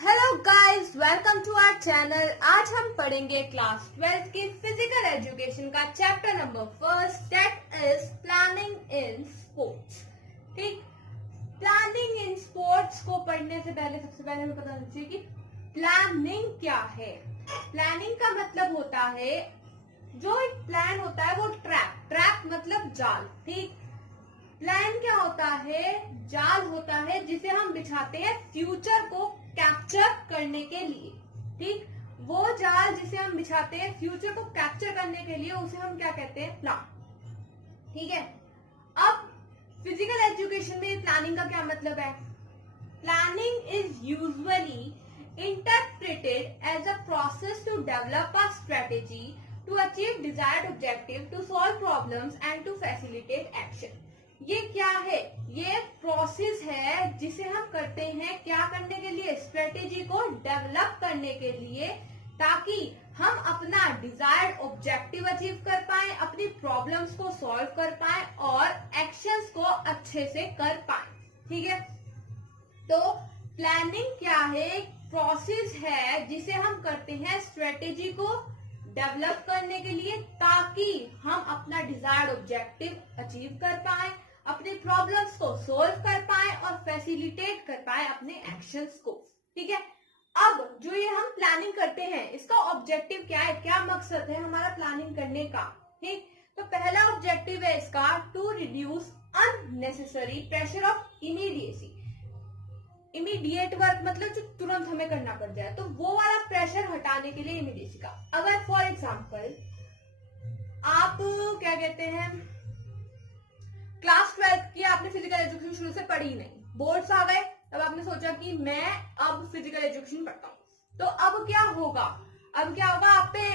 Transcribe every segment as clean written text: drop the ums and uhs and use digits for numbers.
Hello guys, welcome to our channel. आज हम पढ़ेंगे क्लास 12 की फिजिकल एजुकेशन का chapter number first, that is planning in sports. ठीक, प्लानिंग इन स्पोर्ट्स को पढ़ने से पहले सबसे पहले हमें पता होना चाहिए कि प्लानिंग क्या है। प्लानिंग का मतलब होता है, जो एक प्लान होता है वो ट्रैप मतलब जाल। ठीक, प्लान क्या होता है? जाल होता है जिसे हम बिछाते हैं फ्यूचर को कैप्चर करने के लिए। ठीक, वो जाल जिसे हम बिछाते हैं फ्यूचर को कैप्चर करने के लिए, उसे हम क्या कहते हैं? प्लान। ठीक है, अब फिजिकल एजुकेशन में प्लानिंग का क्या मतलब है? Planning is usually interpreted as a process to develop a strategy to achieve desired objective, to solve problems and to facilitate action. ये क्या है? ये प्रोसेस है जिसे हम करते हैं क्या करने के लिए? स्ट्रेटेजी को डेवलप करने के लिए, ताकि हम अपना डिजायर्ड ऑब्जेक्टिव अचीव कर पाए, अपनी प्रॉब्लम्स को सॉल्व कर पाए और एक्शंस को अच्छे से कर पाए। ठीक है, तो प्लानिंग क्या है? एक प्रोसेस है जिसे हम करते हैं स्ट्रेटेजी को डेवलप करने के लिए, ताकि हम अपना डिजायर्ड ऑब्जेक्टिव अचीव कर पाए, अपने प्रॉब्लम्स को सोल्व कर पाए और फैसिलिटेट कर पाए अपने एक्शंस को। ठीक है, अब जो ये हम प्लानिंग करते हैं, इसका ऑब्जेक्टिव क्या है? क्या मकसद है हमारा प्लानिंग करने का? ठीक, तो पहला ऑब्जेक्टिव है इसका to reduce unnecessary pressure of immediacy. Immediate work मतलब जो तुरंत हमें करना पड़ जाए, तो वो वाला प्रेशर हटाने के लिए इमीडिएसी का। अगर फॉर एग्जांपल आप क्या कहते हैं, क्लास 12 की आपने फिजिकल एजुकेशन शुरू से पढ़ी नहीं, बोर्ड्स आ गए, तब आपने सोचा कि मैं अब फिजिकल एजुकेशन पढ़ता हूँ, तो अब क्या होगा? आप पे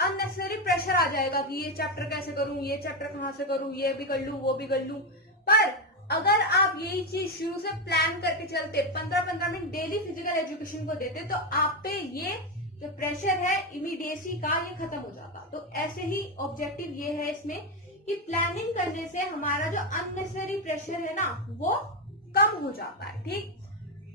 अननेसेसरी प्रेशर आ जाएगा कि ये चैप्टर कैसे करूं, ये चैप्टर कहां से करूं, ये भी कर लूं, वो भी कर लूं। पर अगर आप यही चीज शुरू से प्लान करके चलते, 15-15 मिनट डेली फिजिकल एजुकेशन को देते, तो आप पे ये जो प्रेशर है इमीडिएसी का, ये खत्म हो जाता। तो ऐसे ही ऑब्जेक्टिव ये है इसमें कि प्लानिंग करने से हमारा जो अननेसेसरी प्रेशर है ना, वो कम हो जाता है। ठीक,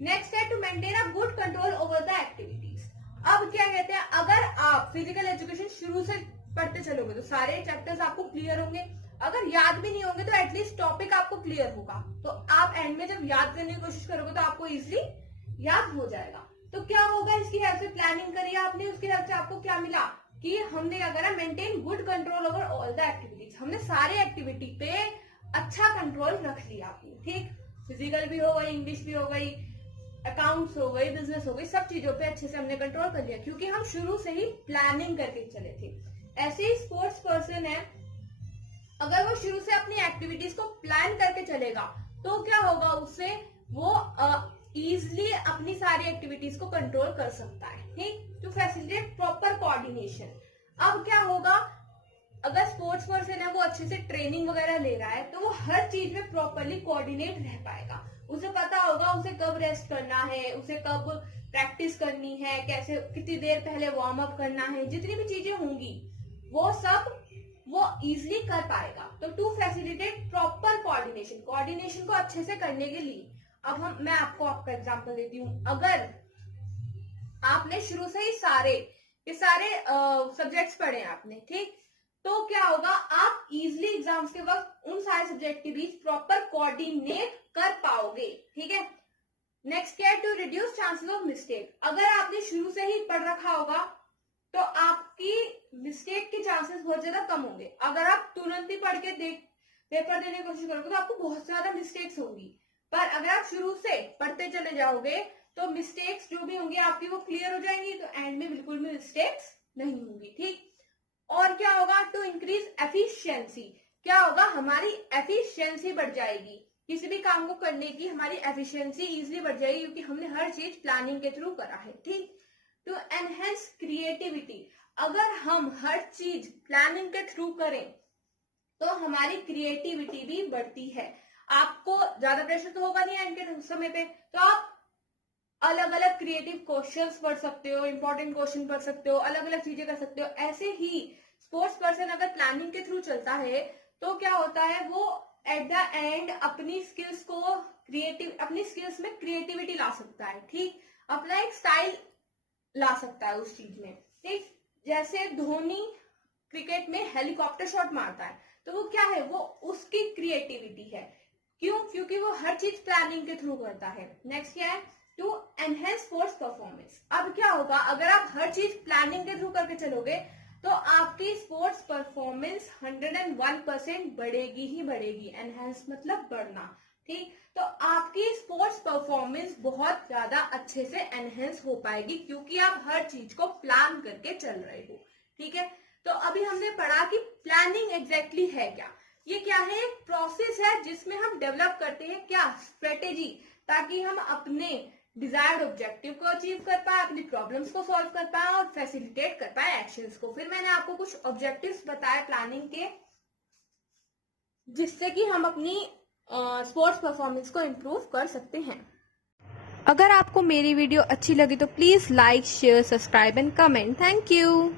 नेक्स्ट है to maintain a good control over the activities. अब क्या कहते हैं, अगर आप फिजिकल एजुकेशन शुरू से पढ़ते चलोगे तो सारे चैप्टर्स आपको क्लियर होंगे। अगर याद भी नहीं होंगे तो एटलीस्ट टॉपिक आपको क्लियर होगा, तो आप एंड में जब याद करने की कोशिश करोगे तो आपको इजिली याद हो जाएगा। तो क्या होगा, इसकी हेल्प से प्लानिंग करी आपने, उसकी हेल्प से आपको क्या मिला कि हमने क्या करा? Maintain good control over all the activities. हमने सारे एक्टिविटी पे अच्छा कंट्रोल रख लिया आपने। ठीक, फिजिकल भी हो गई, इंग्लिश भी हो गई, अकाउंट्स हो गई, बिजनेस हो गई, सब चीजों पे अच्छे से हमने कंट्रोल कर लिया, क्योंकि हम शुरू से ही प्लानिंग करके चले थे। ऐसे ही स्पोर्ट्स पर्सन है, अगर वो शुरू से अपनी एक्टिविटीज को प्लान करके चलेगा तो क्या होगा, उससे वो इजिली अपनी सारी एक्टिविटीज को कंट्रोल कर सकता है। ठीक, टू फैसिलिटेट प्रॉपर कोऑर्डिनेशन। अब क्या होगा, अगर स्पोर्ट्स पर्सन है वो अच्छे से ट्रेनिंग वगैरह ले रहा है, तो वो हर चीज में प्रॉपरली कोऑर्डिनेट रह पाएगा। उसे पता होगा उसे कब रेस्ट करना है, उसे कब प्रैक्टिस करनी है, कैसे कितनी देर पहले वार्म अप करना है, जितनी भी चीजें होंगी वो सब वो इजिली कर पाएगा। तो टू फैसिलिटेट प्रॉपर कोऑर्डिनेशन को अच्छे से करने के लिए, अब मैं आपको आपका एग्जांपल देती हूँ। अगर आपने शुरू से ही सारे सब्जेक्ट्स पढ़े आपने, ठीक, तो क्या होगा, आप इजिली एग्जाम्स के वक्त उन सारे सब्जेक्ट के बीच प्रॉपर कोऑर्डिनेट कर पाओगे। ठीक है, नेक्स्ट क्या है, to reduce chances of mistake. अगर आपने शुरू से ही पढ़ रखा होगा तो आपकी मिस्टेक के चांसेस बहुत ज्यादा कम होंगे। अगर आप तुरंत ही पढ़ के पेपर देने की कोशिश करोगे तो आपको बहुत ज्यादा मिस्टेक्स होंगी, पर अगर आप शुरू से पढ़ते चले जाओगे तो मिस्टेक्स जो भी होंगी आपकी वो क्लियर हो जाएंगी, तो एंड में बिल्कुल भी मिस्टेक्स नहीं होंगी। ठीक, और क्या होगा, टू इंक्रीज एफिशिएंसी। क्या होगा, हमारी एफिशिएंसी बढ़ जाएगी, किसी भी काम को करने की हमारी एफिशिएंसी इजिली बढ़ जाएगी, क्योंकि हमने हर चीज प्लानिंग के थ्रू करा है। ठीक, टू एनहेंस क्रिएटिविटी। अगर हम हर चीज प्लानिंग के थ्रू करें तो हमारी क्रिएटिविटी भी बढ़ती है। आपको ज्यादा प्रेशर तो होगा नहीं एंड के समय पे, तो आप अलग अलग क्रिएटिव क्वेश्चंस पढ़ सकते हो, इंपॉर्टेंट क्वेश्चन पढ़ सकते हो, अलग अलग चीजें कर सकते हो। ऐसे ही स्पोर्ट्स पर्सन अगर प्लानिंग के थ्रू चलता है तो क्या होता है, वो एट द एंड अपनी स्किल्स में क्रिएटिविटी ला सकता है। ठीक, अपना एक स्टाइल ला सकता है उस चीज में। ठीक, जैसे धोनी क्रिकेट में हेलीकॉप्टर शॉट मारता है, तो वो क्या है, वो उसकी क्रिएटिविटी है। क्यों? क्योंकि वो हर चीज प्लानिंग के थ्रू करता है। नेक्स्ट क्या है, टू एनहेंस स्पोर्ट्स परफॉर्मेंस। अब क्या होगा, अगर आप हर चीज प्लानिंग के थ्रू करके चलोगे तो आपकी स्पोर्ट्स परफॉर्मेंस 101% बढ़ेगी ही बढ़ेगी। एनहेंस मतलब बढ़ना। ठीक, तो आपकी स्पोर्ट्स परफॉर्मेंस बहुत ज्यादा अच्छे से एनहेंस हो पाएगी क्योंकि आप हर चीज को प्लान करके चल रहे हो। ठीक है, तो अभी हमने पढ़ा कि प्लानिंग एग्जैक्टली है क्या। ये क्या है, एक प्रोसेस है जिसमें हम डेवलप करते हैं क्या, स्ट्रेटेजी, ताकि हम अपने डिजायर्ड ऑब्जेक्टिव को अचीव कर पाए, अपनी प्रॉब्लम्स को सॉल्व कर पाए और फैसिलिटेट कर पाए एक्शंस को। फिर मैंने आपको कुछ ऑब्जेक्टिव्स बताए प्लानिंग के, जिससे कि हम अपनी स्पोर्ट्स परफॉर्मेंस को इम्प्रूव कर सकते हैं। अगर आपको मेरी वीडियो अच्छी लगी तो please like, share, subscribe and comment. Thank you.